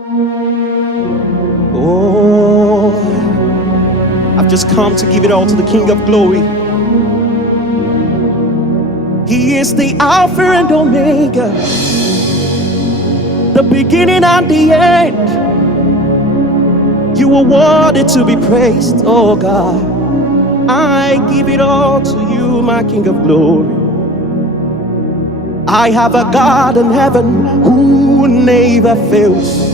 Oh, I've just come to give it all to the King of Glory. He is the Alpha and Omega, the beginning and the end. You are worthy to be praised, oh God. I give it all to you, my King of Glory. I have a God in heaven who never fails.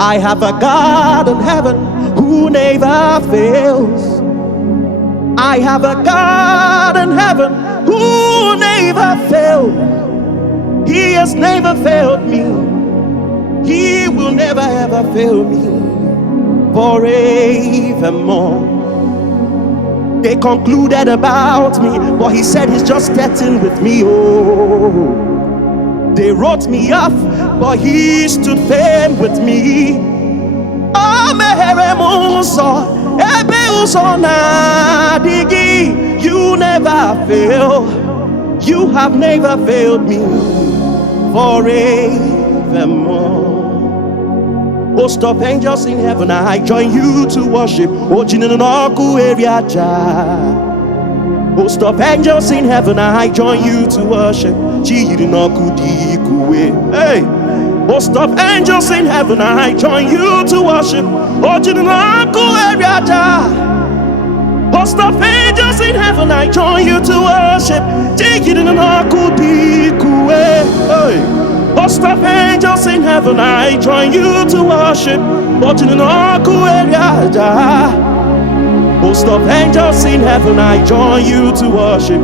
I have a God in heaven who never fails. I have a God in heaven who never fails. He has never failed me. He will never ever fail me forevermore. They concluded about me, but he said he's just getting with me. Oh, they wrote me off, but he stood firm with me. Oh, you never fail. You have never failed me forevermore. Host of angels in heaven, I join you to worship. Host of angels in heaven, I join you to worship. Hey, host of angels in heaven, I join you to worship. Host of angels in heaven, I join you to worship. Hey. Host of angels in heaven, I join you to worship. Host of angels in heaven, I join you to worship.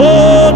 Oh,